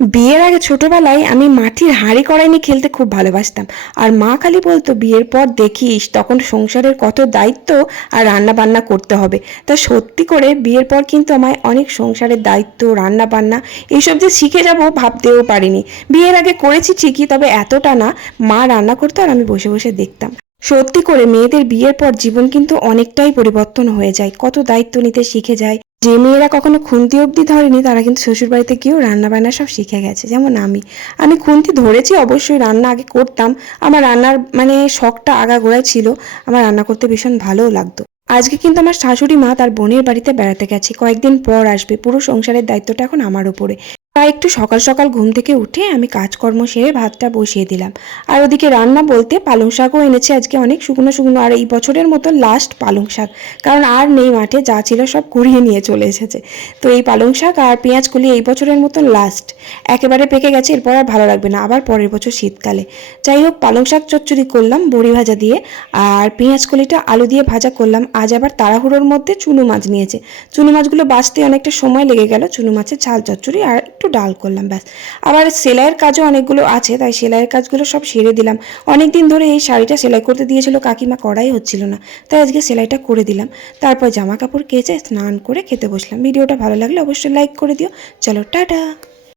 বিয়ের আগে ছোটবেলায় আমি মাটির হাঁড়ি কড়াই নিয়ে খেলতে খুব ভালোবাসতাম। আর মা খালি বলতো, বিয়ের পর দেখিস তখন সংসারের কত দায়িত্ব আর রান্না বান্না করতে হবে। তা সত্যি করে বিয়ের পর কিন্তু আমায় অনেক সংসারের দায়িত্ব, রান্না বান্না এইসব যে শিখে যাব ভাবতেও পারিনি। বিয়ের আগে করেছি ঠিকই, তবে এতটা না। মা রান্না করতো আর আমি বসে বসে দেখতাম। সত্যি করে মেয়েদের বিয়ের পর জীবন কিন্তু অনেকটাই পরিবর্তন হয়ে যায়, কত দায়িত্ব নিতে শিখে যায়। যে মেয়েরা কখনো খুন্তি অবধি ধরেনি তারা কিন্তু শ্বশুরবাড়িতে গিয়েও রান্না বান্না সব শিখে গেছে, যেমন আমি খুন্তি ধরেছি অবশ্যই, রান্না আগে করতাম। আমার রান্নার শখটা আগাগোড়ায় ছিল। আমার রান্না করতে ভীষণ ভালোও লাগতো। আজকে কিন্তু আমার শাশুড়ি মা তার বোনের বাড়িতে বেড়াতে গেছে, কয়েকদিন পর আসবে। পুরো সংসারের দায়িত্বটা এখন আমার উপরে। তাই একটু সকাল সকাল ঘুম থেকে উঠে আমি কাজকর্ম সেরে ভাতটা বসিয়ে দিলাম। আর ওদিকে রান্না বলতে পালং শাকও এনেছে আজকে, অনেক শুকনো শুকনো, আর এই বছরের মতো লাস্ট পালং শাক। কারণ আর নেই মাঠে, যা ছিল সব কুড়িয়ে নিয়ে চলে এসেছে। তো এই পালং শাক আর পেঁয়াজ কলি এই বছরের মতো লাস্ট, একেবারে পেকে গেছে, এরপর আর ভালো লাগবে না, আবার পরের বছর শীতকালে। যাই হোক, পালং শাক চচ্চড়ি করলাম বড়ি ভাজা দিয়ে, আর পেঁয়াজ কলিটা আলু দিয়ে ভাজা করলাম। আজ আবার তাড়াহুড়োর মধ্যে চুনো মাছ নিয়েছে, চুনো মাছগুলো বাছতে অনেকটা সময় লেগে গেল। চুনো মাছের ঝাল চচ্চড়ি আর একটু ডাল করলাম, ব্যাস। আবার সেলাইয়ের কাজও অনেকগুলো আছে, তাই সেলাইয়ের কাজগুলো সব সেরে দিলাম। অনেকদিন ধরে এই শাড়িটা সেলাই করতে দিয়েছিল কাকিমা, করাই হচ্ছিল না, তাই আজকে সেলাইটা করে দিলাম। তারপর জামা কাপড় কেচে স্নান করে খেতে বসলাম। ভিডিওটা ভালো লাগলে অবশ্যই লাইক করে দিও। চলো টাটা।